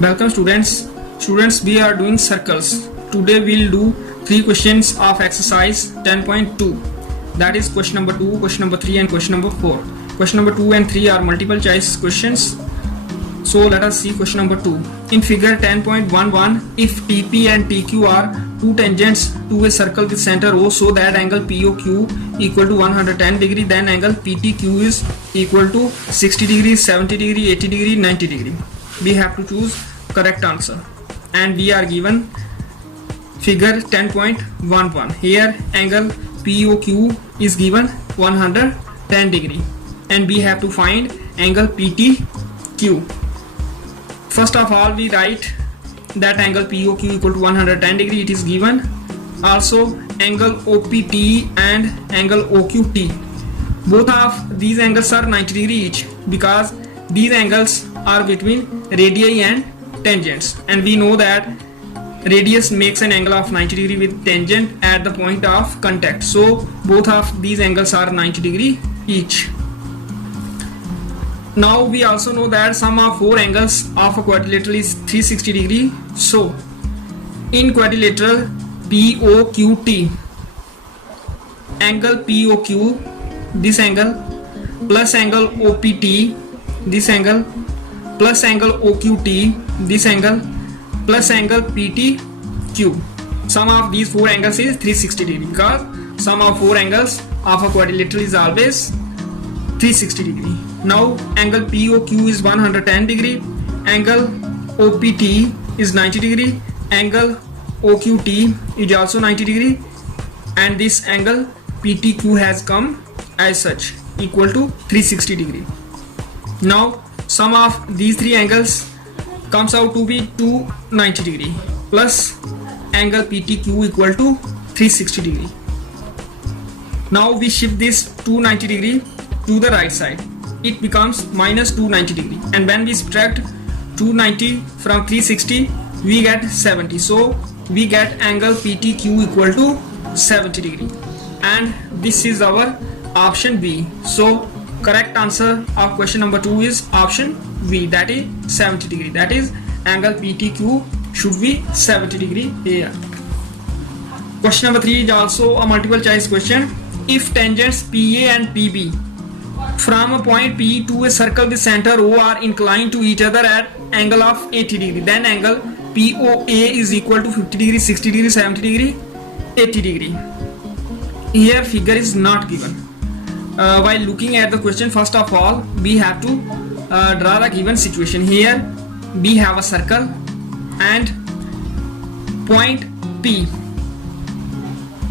Welcome students. Students, we are doing circles. Today we'll do 3 questions of exercise 10.2. That is question number 2, question number 3 and question number 4. Question number 2 and 3 are multiple choice questions. So let us see question number 2. In figure 10.11, if TP and TQ are two tangents to a circle with center O, so that angle POQ equal to 110 degree, then angle PTQ is equal to 60 degree, 70 degree, 80 degree, 90 degree. We have to choose correct answer, and we are given figure 10.11. Here angle POQ is given 110 degree, and we have to find angle PTQ. First of all, we write that angle POQ equal to 110 degree. It is given. Also angle OPT and angle OQT, both of these angles are 90 degree each, because these angles are between radii and tangents, and we know that radius makes an angle of 90 degree with tangent at the point of contact. So both of these angles are 90 degree each. Now we also know that sum of 4 angles of a quadrilateral is 360 degree. So in quadrilateral POQT, angle POQ, this angle, plus angle OPT, this angle, plus angle OQT, this angle, plus angle PTQ. Sum of these 4 angles is 360 degree, because sum of 4 angles of a quadrilateral is always 360 degree. Now angle POQ is 110 degree, angle OPT is 90 degree, angle OQT is also 90 degree, and this angle PTQ has come as such, equal to 360 degree. Now sum of these 3 angles comes out to be 290 degree, plus angle PTQ equal to 360 degree. Now we shift this 290 degree to the right side. It becomes minus 290 degree, and when we subtract 290 from 360, we get 70. So we get angle PTQ equal to 70 degree, and this is our option B. So correct answer of question number 2 is option B, that is 70 degree. That is angle PTQ should be 70 degree here. Question number 3 is also a multiple choice question. If tangents PA and PB from a point P to a circle with center O are inclined to each other at angle of 80 degree, then angle POA is equal to 50 degree, 60 degree, 70 degree, 80 degree. Here figure is not given. While looking at the question, first of all we have to draw the given situation. Here we have a circle and point P,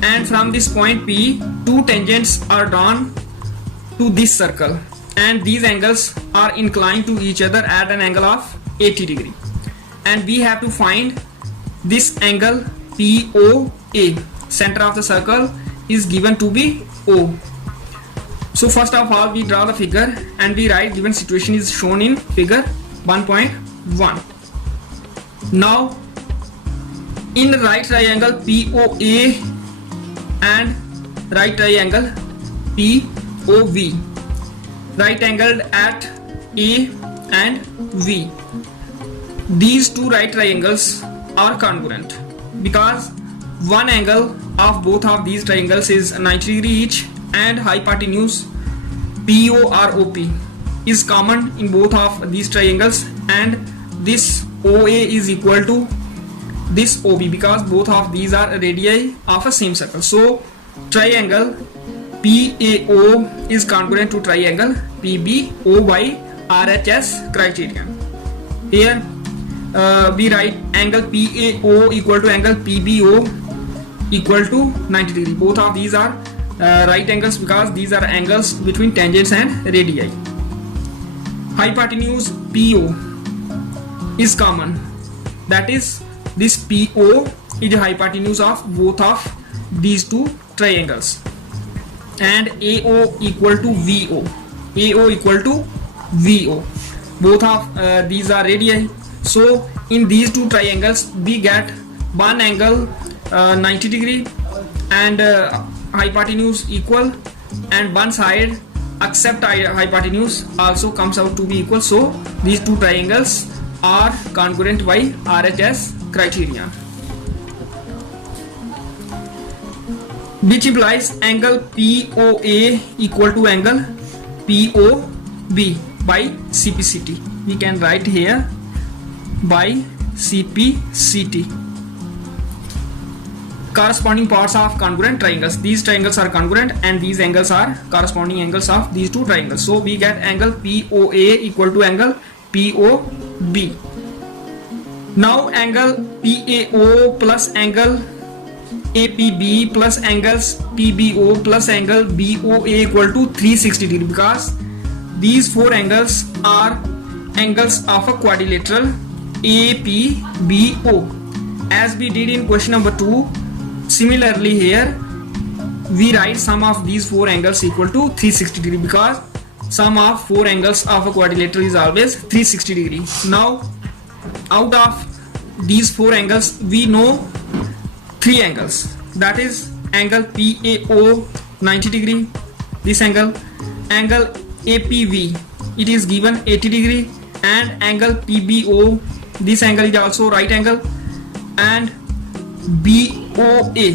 and from this point P, 2 tangents are drawn to this circle, and these angles are inclined to each other at an angle of 80 degree, and we have to find this angle POA. Center of the circle is given to be O. So first of all we draw the figure, and we write given situation is shown in figure 1.1. Now in the right triangle POA and right triangle POV, right angled at A and V, these 2 right triangles are congruent, because one angle of both of these triangles is 90 degree each, and hypotenuse POROP is common in both of these triangles, and this OA is equal to this OB, because both of these are radii of a same circle. So triangle PAO is congruent to triangle PBO by RHS criterion. Here we write angle PAO equal to angle PBO equal to 90 degree. Both of these are right angles, because these are angles between tangents and radii. Hypotenuse PO is common, that is this PO is the hypotenuse of both of these 2 triangles, and AO equal to VO. AO equal to VO. Both of these are radii. So in these 2 triangles we get one angle 90 degree and hypotenuse equal, and one side except hypotenuse also comes out to be equal. So these 2 triangles are congruent by RHS criterion, which implies angle POA equal to angle POB by CPCT. We can write here by CPCT. Corresponding parts of congruent triangles. These triangles are congruent and these angles are corresponding angles of these two triangles. So we get angle POA equal to angle POB. Now angle PAO plus angle APB plus angles PBO plus angle BOA equal to 360 degree, because these four angles are angles of a quadrilateral APBO, as we did in question number 2. Similarly here we write sum of these four angles equal to 360 degree, because sum of four angles of a quadrilateral is always 360 degree. Now out of these four angles we know three angles, that is angle PAO 90 degree, this angle APV it is given 80 degree, and angle PBO, this angle is also right angle, and BOA,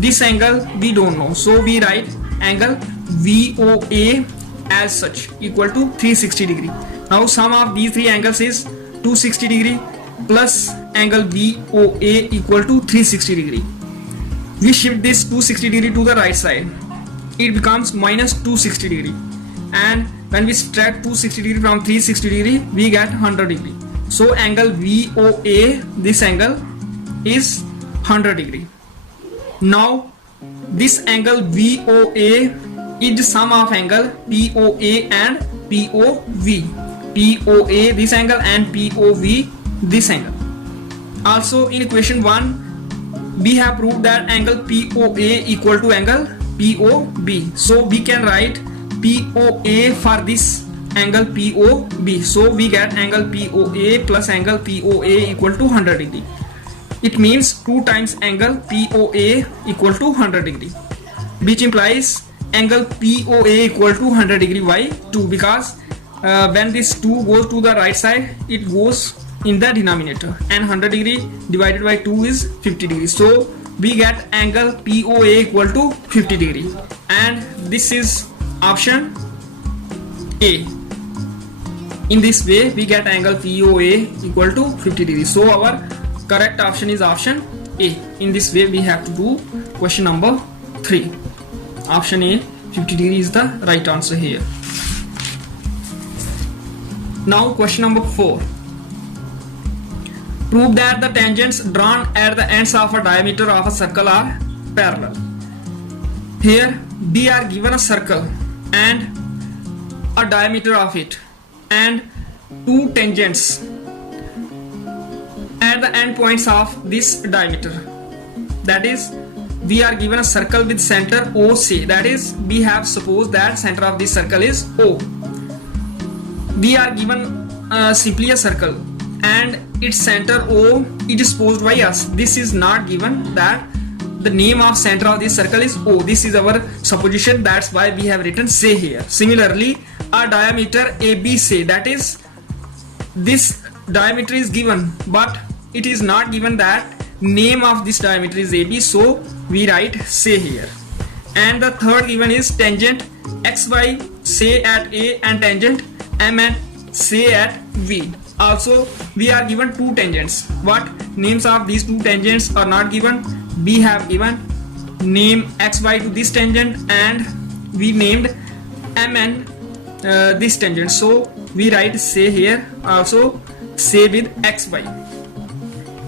this angle we don't know, so we write angle VOA as such equal to 360 degree. Now sum of these three angles is 260 degree plus angle VOA equal to 360 degree. We shift this 260 degree to the right side, it becomes minus 260 degree, and when we subtract 260 degree from 360 degree we get 100 degree. So angle VOA, this angle is 100 degree. Now this angle VOA is sum of angle POA and POV. POA this angle and POV this angle. Also in equation 1 we have proved that angle POA equal to angle POB. So we can write POA for this angle POB. So we get angle POA plus angle POA equal to 100 degree. It means 2 times angle POA equal to 100 degree, which implies angle POA equal to 100 degree by 2, because when this 2 goes to the right side it goes in the denominator, and 100 degree divided by 2 is 50 degree. So we get angle POA equal to 50 degree, and this is option A. In this way we get angle POA equal to 50 degree. So our correct option is option A. In this way we have to do question number 3. Option A, 50 degree is the right answer here. Now question number 4. Prove that the tangents drawn at the ends of a diameter of a circle are parallel. Here we are given a circle and a diameter of it and two tangents at the end points of this diameter. That is, we are given a circle with center OC. That is, we have supposed that center of this circle is O. We are given simply a circle and its center O is supposed by us. This is not given that the name of center of this circle is O. This is our supposition, that's why we have written say here. Similarly, a diameter ABC, that is, this diameter is given but it is not given that name of this diameter is AB, so we write say here. And the third given is tangent XY say at A and tangent MN say at V. Also we are given two tangents. What names of these two tangents are not given? We have given name XY to this tangent and we named MN this tangent, so we write say here, also say with XY.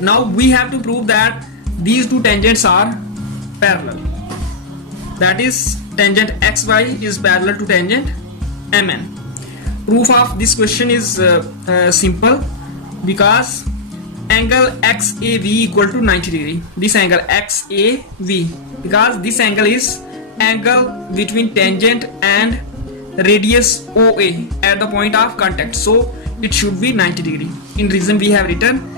Now we have to prove that these two tangents are parallel. That is, tangent XY is parallel to tangent MN. Proof of this question is simple, because angle XAV equal to 90 degree. This angle XAV, because this angle is angle between tangent and radius OA at the point of contact, so it should be 90 degree. In reason we have written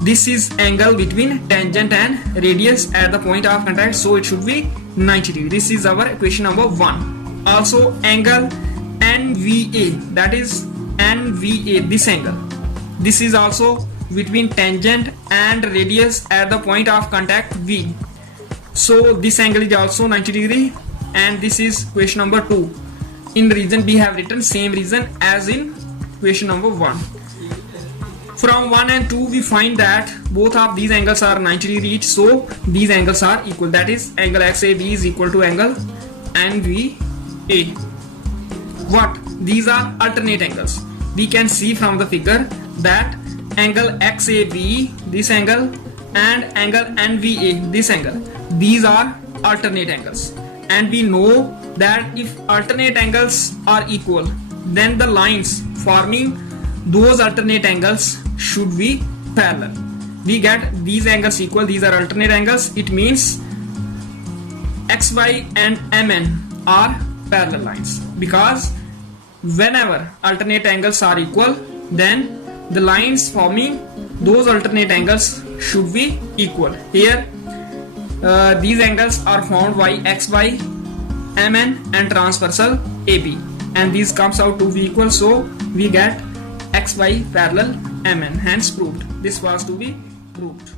this is angle between tangent and radius at the point of contact, so it should be 90 degree. This is our equation number 1. Also angle NVA, that is NVA, this angle This is also between tangent and radius at the point of contact V. So this angle is also 90 degree, and this is question number 2. In reason we have written same reason as in question number 1. From 1 and 2 we find that both of these angles are 90 degree each, so these angles are equal. That is, angle XAB is equal to angle NVA. What? These are alternate angles. We can see from the figure that angle XAB, this angle, and angle NVA, this angle, these are alternate angles. And we know that if alternate angles are equal, then the lines forming those alternate angles should be parallel. We get these angles equal, these are alternate angles. It means XY and MN are parallel lines, because whenever alternate angles are equal, then the lines forming those alternate angles should be equal. Here these angles are formed by XY, MN and transversal AB, and these comes out to be equal, so we get XY parallel MN, hence proved. This was to be proved.